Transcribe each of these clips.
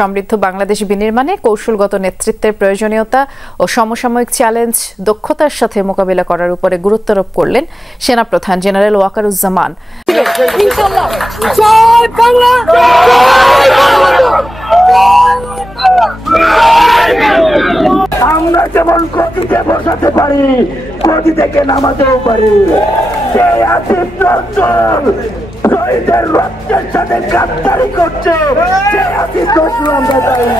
সমৃদ্ধ বাংলাদেশ বিনির্মাণে কৌশলগত নেতৃত্বের প্রয়োজনীয়তা ও সমসাময়িক চ্যালেঞ্জ দক্ষতার সাথে মোকাবিলা করার উপরে গুরুত্বারোপ করলেন সেনাপ্রধান জেনারেল ওয়াকারুজ্জামান। আমরা যেমন গতিতে বসাতে পারি, গতি থেকে নামাতেও পারি। শহীদের রক্তের সাথে গাদ্দারি করছে, আমরা চাই না।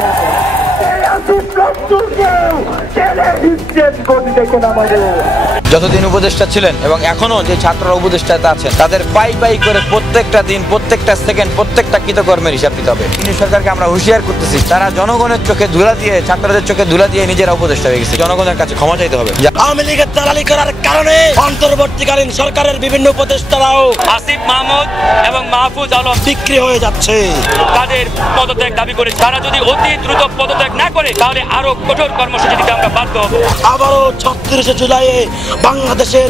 যতদিন উপদেষ্টা ছিলেন এবং এখনো যে ছাত্ররা উপদেষ্টাতে আছেন তাদের পাই পাই করে প্রত্যেকটা দিন, প্রত্যেকটা সেকেন্ড, প্রত্যেকটা কৃতকর্মের হিসাব দিতে হবে। কিন্তু সরকারকে আমরা হুঁশিয়ার করতেছি, তারা জনগণের চোখে ধুলা দিয়ে, ছাত্রদের চোখে ধুলা দিয়ে নিজেরা উপদেষ্টা হয়ে গেছে। জনগণের কাছে ক্ষমা চাইতে হবে। আওয়ামী লীগের দালালি করার কারণে অন্তর্বর্তীকালীন সরকারের বিভিন্ন উপদেষ্টারাও আসিফ মাহমুদ এবং মাহফুজ আলম বিক্রি হয়ে যাচ্ছে। তাদের পদত্যাগ দাবি করে তারা যদি অতি দ্রুত পদত্যাগ না করে তাহলে আরো কঠোর কর্মসূচি দিতে আমরা বাধ্য হব। আবারও ৩৬ জুলাইয়ে বাংলাদেশের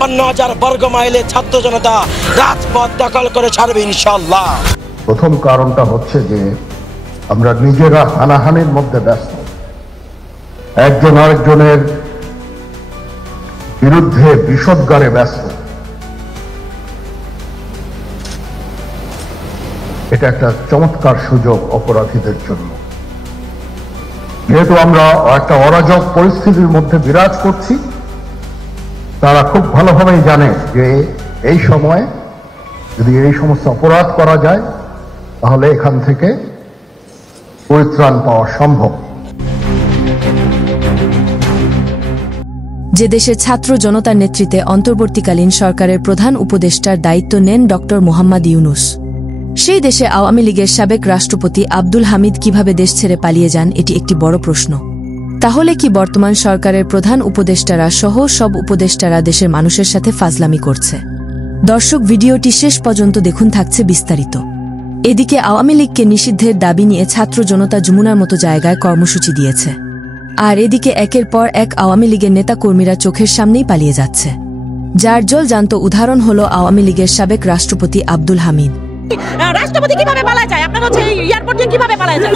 ৫৬,০০০ বর্গ মাইলে ছাত্র জনতা রাজপথ দখল করে ছাড়বে ইনশাআল্লাহ। প্রথম কারণটা হচ্ছে যে আমরা নিজেরা হানাহানির মধ্যে ব্যস্ত, একজন আরেকজনের বিরুদ্ধে বিষোদ্গারে ব্যস্ত। এটা একটা চমৎকার সুযোগ অপরাধীদের জন্য। যেহেতু আমরা একটা অরাজক পরিস্থিতির মধ্যে বিরাজ করছি, তারা খুব ভালোভাবেই জানে যে এই সময় যদি এই সমস্ত অপরাধ করা যায় তাহলে এখান থেকে পরিত্রাণ পাওয়া সম্ভব। যে দেশের ছাত্র জনতার নেতৃত্বে অন্তর্বর্তীকালীন সরকারের প্রধান উপদেষ্টার দায়িত্ব নেন ডক্টর মোহাম্মদ ইউনূস, সেই দেশে আওয়ামী লীগের সাবেক রাষ্ট্রপতি আব্দুল হামিদ কিভাবে দেশ ছেড়ে পালিয়ে যান, এটি একটি বড় প্রশ্ন। তাহলে কি বর্তমান সরকারের প্রধান উপদেষ্টারা সহ সব উপদেষ্টারা দেশের মানুষের সাথে ফাজলামি করছে? দর্শক, ভিডিওটি শেষ পর্যন্ত দেখুন, থাকছে বিস্তারিত। এদিকে আওয়ামী লীগকে নিষিদ্ধের দাবি নিয়ে ছাত্র জনতা যমুনার মতো জায়গায় কর্মসূচি দিয়েছে, আর এদিকে একের পর এক আওয়ামী লীগের নেতাকর্মীরা চোখের সামনেই পালিয়ে যাচ্ছে। যার জলজান্ত উদাহরণ হল আওয়ামী লীগের সাবেক রাষ্ট্রপতি আব্দুল হামিদ। রাষ্ট্রপতি কিভাবে পালায় যায়, আপনারা হচ্ছে এয়ারপোর্ট দিয়ে কিভাবে পালায় যায়?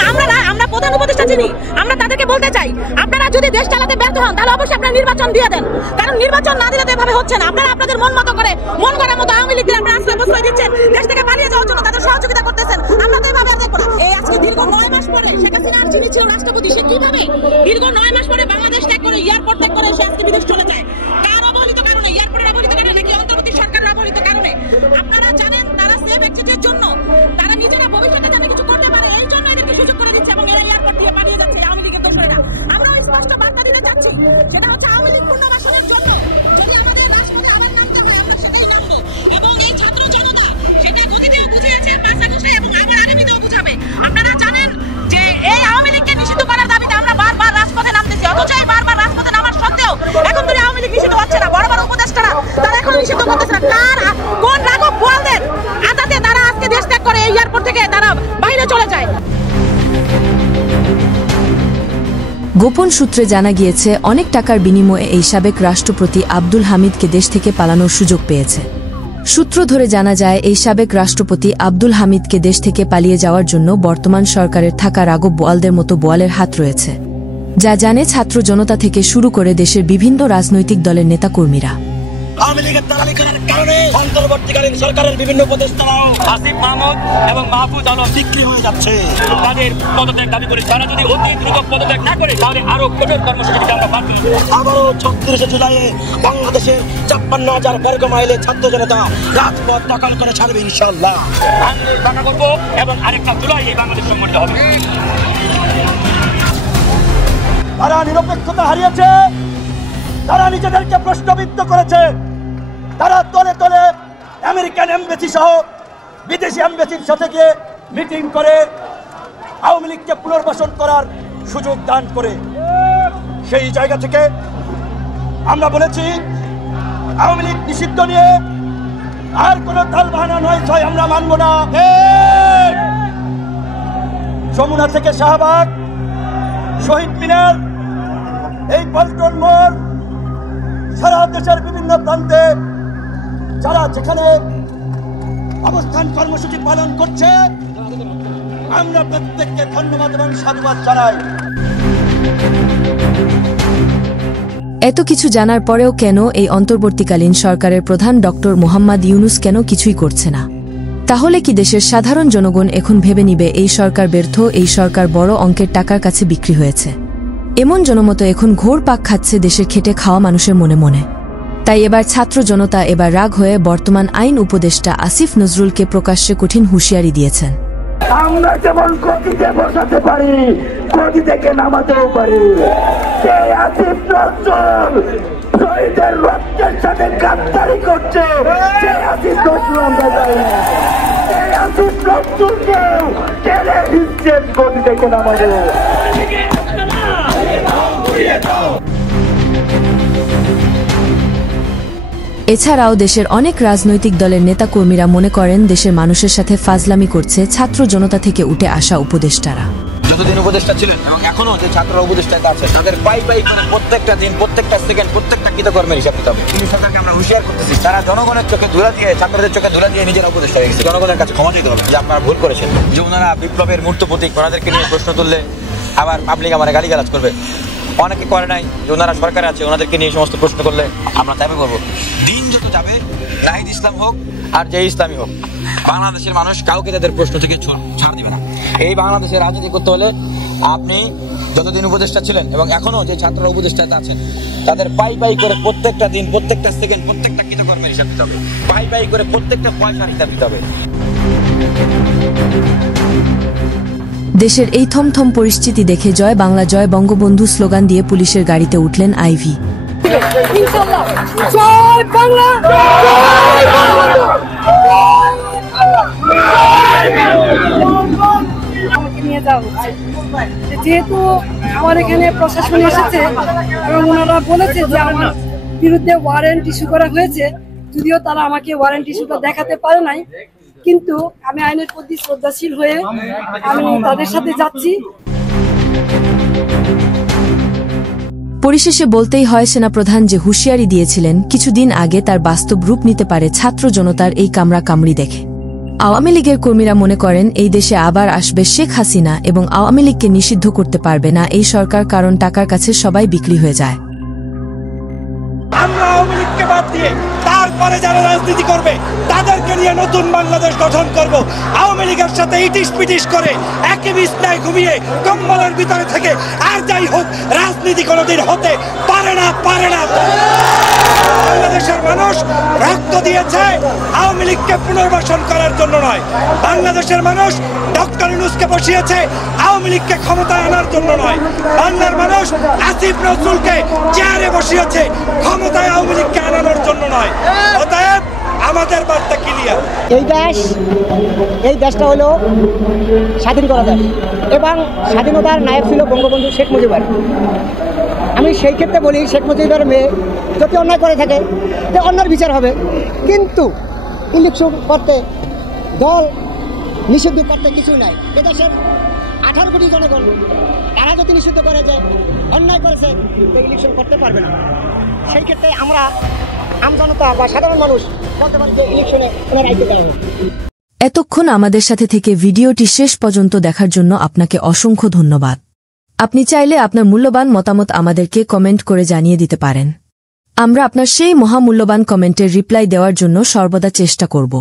আমরা প্রধান উপদেষ্টা চিনি, আমরা তাদেরকে বলতে চাই, আপনারা যদি দেশ চালাতে ব্যর্থ হন তাহলে অবশ্যই আপনারা নির্বাচন দিয়ে দেন। কারণ নির্বাচন না দিলে তো এভাবে হচ্ছে না। আপনারা আপনাদের মন মতো করে, মন করার মতো আওয়ামী লীগদের আপনারা আশ্রয় দিচ্ছেন, দেশ থেকে পালিয়ে যাওয়ার জন্য তাদের সহযোগিতা করতেছেন। আমরা তো এভাবে দেখবো না। এই আজকে দীর্ঘ 9 মাস পরে শেখ হাসিনার যিনি ছিল রাষ্ট্রপতি, সে কিভাবে দীর্ঘ 9 মাস পরে বাংলাদেশ ত্যাগ করে, এয়ারপোর্ট ত্যাগ করে সে আজকে বিদেশ চলে যায়? কার অবহেলিত কারণে? এয়ারপোর্টের অবহেলিত কারণে নাকি অন্তর্বর্তী সরকারের অবহেলিত কারণে? আপনারা জানেন তারা সেফ এক্সিটের জন্য, তারা নিজেরা ভবিষ্যতে জানে কিছু করতে পারে, এই জন্য এদেরকে সুযোগ করে দিচ্ছে এবং এরা এয়ারপোর্ট দিয়ে পালিয়ে যাচ্ছে আওয়ামী লীগের দোষরেরা। আমরা স্পষ্ট বার্তা দিতে চাচ্ছি, সেটা হচ্ছে আওয়ামী লীগ পুনর্বাসনের জন্য যদি আমাদের রাজপথে আবার নামতে হয় আমরা সেটাই নামবো, এবং এই ছাত্র জনতা সেটা গতিতেও বুঝিয়েছে, 5 আগস্টে এবং আবার আগামীতেও বুঝাবে। আপনারা জানেন যে এই আওয়ামী লীগকে নিষিদ্ধ করার দাবিতে আমরা বারবার রাজপথে নামতেছি, অথচ এই বারবার রাজপথে নামার সত্ত্বেও এখন ধরে আওয়ামী লীগ নিষিদ্ধ হচ্ছে না। বড় বড় উপদেষ্টারা তারা এখন নিষিদ্ধ করতেছে না। কোন রাঘব বোয়ালদের আদাতে তারা আজকে দেশ ত্যাগ করে এয়ারপোর্ট থেকে তারা বাইরে চলে যায়? গোপন সূত্রে জানা গিয়েছে অনেক টাকার বিনিময়ে এই সাবেক রাষ্ট্রপতি আব্দুল হামিদকে দেশ থেকে পালানোর সুযোগ পেয়েছে। সূত্র ধরে জানা যায় এই সাবেক রাষ্ট্রপতি আব্দুল হামিদকে দেশ থেকে পালিয়ে যাওয়ার জন্য বর্তমান সরকারের থাকা রাঘব বোয়ালদের মতো বোয়ালের হাত রয়েছে, যা জানে ছাত্র জনতা থেকে শুরু করে দেশের বিভিন্ন রাজনৈতিক দলের নেতাকর্মীরা। আওয়ামী লীগের দালালি করার কারণে অন্তর্বর্তীকালীন সরকারের বিভিন্ন উপদেষ্টারাও আসিফ মাহমুদ এবং মাহফুজ আলম বিক্রি হয়ে যাচ্ছে। তাদের পদত্যাগ দাবি করে তারা যদি অতি দ্রুত পদত্যাগ না করে তাহলে আরো কঠোর কর্মসূচি দিতে আমরা বাধ্য হব। আবারও ৩৬ জুলাইয়ে বাংলাদেশের ৫৬,০০০ বর্গ মাইলে ছাত্র জনতা রাজপথ দখল করে ছাড়বে ইনশাআল্লাহ। আমি দেখা করবো এবং আরেকটা জুলাই এই বাংলাদেশ সংগঠিত হবে। তারা নিরপেক্ষতা হারিয়েছে, তারা নিজেদেরকে প্রশ্নবিদ্ধ করেছে, তারা তলে তলে আমেরিকান এমবেসি সহ বিদেশি এমবেসির সাথে গিয়ে মিটিং করে আওয়ামী লীগকে পুনর্বাসন করার সুযোগ দান করে। সেই জায়গা থেকে আমরা বলেছি আওয়ামী লীগ নিষিদ্ধ নিয়ে আর কোনো তালবাহানা নয় ছয় আমরা মানব না। যমুনা থেকে শাহবাগ, শহীদ মিনার, এই পল্টন মোড়, সারা দেশের বিভিন্ন প্রান্তে যারা যেখানে অবস্থান কর্মসূচি পালন করছে আমরা প্রত্যেককে ধন্যবাদ এবং সাধুবাদ জানাই। এত কিছু জানার পরেও কেন এই অন্তর্বর্তীকালীন সরকারের প্রধান ডক্টর মোহাম্মদ ইউনুস কেন কিছুই করছে না? তাহলে কি দেশের সাধারণ জনগণ এখন ভেবে নিবে এই সরকার ব্যর্থ, এই সরকার বড় অঙ্কের টাকার কাছে বিক্রি হয়েছে? এমন জনমত এখন ঘোর পাক খাচ্ছে দেশের খেটে খাওয়া মানুষের মনে মনে। তাই এবার ছাত্র জনতা এবার রাগ হয়ে বর্তমান আইন উপদেষ্টা আসিফ নজরুলকে প্রকাশ্যে কঠিন হুঁশিয়ারি দিয়েছেন। আমরা যেমন গদিতে বসাতে পারি, গদি থেকে নামাতেও পারি। সেই আসিফ নজরুল শহীদের রক্তের সাথে গাদ্দারি করছে, সেই আসিফ নজরুল আমরা চাই না। সেই আসিফ নজরুলকে টেনে দিচ্ছেন গদি থেকে নামাতে। এছাড়াও দেশের অনেক রাজনৈতিক দলের নেতাকর্মীরা মনে করেন দেশের মানুষের সাথে ফাজলামি করছে ছাত্র জনতা থেকে উঠে আসা উপদেষ্টারা। যতদিন উপদেষ্টা ছিলেন এবং এখনো যে ছাত্ররা উপদেষ্টাতে আছে তাদের পাই পাই করে প্রত্যেকটা দিন, প্রত্যেকটা সেকেন্ড, প্রত্যেকটা কৃতকর্মের হিসাব দিতে হবে। কিন্তু সরকারকে আমরা হুঁশিয়ার করতেছি, তারা জনগণের চোখে ধুলা দিয়ে, ছাত্রদের চোখে ধুলা দিয়ে নিজেরা উপদেষ্টা হয়ে গেছে। জনগণের কাছে ক্ষমা চাইতে হবে যে আপনারা ভুল করেছেন। যে ওনারা বিপ্লবের মূর্ত প্রতীক, ওনাদেরকে নিয়ে প্রশ্ন তুললে আবার পাবলিক আমার গালিগালাজ করবে। অনেকে করে নাই যে ওনারা সরকারে আছে, ওনাদেরকে নিয়ে সমস্ত প্রশ্ন করলে আমরা চাপে করবো। দিন যত যাবে, নাহিদ ইসলাম হোক আর যে ইসলামী হোক, বাংলাদেশের মানুষ কাউকে তাদের প্রশ্ন থেকে ছাড় দিবে না। এই বাংলাদেশের রাজনীতি করতে হলে আপনি যতদিন উপদেষ্টা ছিলেন এবং এখনো যে ছাত্ররা উপদেষ্টাতে আছেন তাদের পাই পাই করে প্রত্যেকটা দিন, প্রত্যেকটা সেকেন্ড, প্রত্যেকটা কৃতকর্মের হিসাব দিতে হবে। পাই পাই করে প্রত্যেকটা পয়সার হিসাব দিতে হবে। দেশের এই থমথম পরিস্থিতি দেখে জয় বাংলা জয় বঙ্গবন্ধু স্লোগান দিয়ে পুলিশের গাড়িতে উঠলেন আইভি। যেহেতু আমার এখানে প্রশাসন এসেছে এবং ওনারা বলেছে যে আমার বিরুদ্ধে ওয়ারেন্ট ইস্যু করা হয়েছে, যদিও তারা আমাকে ওয়ারেন্ট ইস্যুটা দেখাতে পারে নাই, কিন্তু আমি আইনের প্রতি শ্রদ্ধাশীল হয়ে আমি তাদের সাথে যাচ্ছি। পরিশেষে বলতেই হয় সেনাপ্রধান যে হুঁশিয়ারি দিয়েছিলেন কিছুদিন আগে তার বাস্তব রূপ নিতে পারে ছাত্র জনতার এই কামড়া কামড়ি দেখে। আওয়ামী লীগের কর্মীরা মনে করেন এই দেশে আবার আসবে শেখ হাসিনা এবং আওয়ামী লীগকে নিষিদ্ধ করতে পারবে না এই সরকার, কারণ টাকার কাছে সবাই বিক্রি হয়ে যায়। আমরা আওয়ামী লীগকে বাদ দিয়ে তারপরে যারা রাজনীতি করবে তাদেরকে নিয়ে নতুন বাংলাদেশ গঠন করব। আওয়ামী লীগের সাথে ইটিস পিটিস করে একই বিছনায় ঘুমিয়ে কম্বলের ভিতরে থেকে আর যাই হোক রাজনীতি কোনোদিন হতে পারে না, পারে না। বাংলাদেশের মানুষ রক্ত দিয়েছে আওয়ামী লীগকে পুনর্বাসন করার জন্য নয়। বাংলাদেশের মানুষ ডক্টর ইউনূসকে বসিয়েছে আওয়ামী লীগকে ক্ষমতায় আনার জন্য নয়। বাংলার মানুষ আসিফ নজরুলকে চেয়ারে বসিয়েছে ক্ষমতায় আওয়ামী লীগকে আনানোর জন্য নয়। অতএব আমাদের বার্তা ক্লিয়ার। এই দেশটা হলো স্বাধীন করা দেশ এবং স্বাধীনতার নায়ক ছিল বঙ্গবন্ধু শেখ মুজিবুর। আমি সেই ক্ষেত্রে বলি শেখ মুজিবুর মেয়ে যদি অন্যায় করে থাকে তো অন্যার বিচার হবে, কিন্তু ইলেকশন করতে দল নিষিদ্ধ করতে কিছুই নাই। এদেশের 18 কোটি জনগণ তারা যদি নিষিদ্ধ করে যে অন্যায় করেছে তো ইলেকশন করতে পারবে না। সেই ক্ষেত্রে আমরা আমজনতা বা সাধারণ মানুষ বলতে পারি যে ইলেকশনে ওনার দায়িত্ব দেওয়া হোক। এতক্ষণ আমাদের সাথে থেকে ভিডিওটি শেষ পর্যন্ত দেখার জন্য আপনাকে অসংখ্য ধন্যবাদ। আপনি চাইলে আপনার মূল্যবান মতামত আমাদেরকে কমেন্ট করে জানিয়ে দিতে পারেন। আমরা আপনার সেই মহামূল্যবান কমেন্টের রিপ্লাই দেওয়ার জন্য সর্বদা চেষ্টা করব।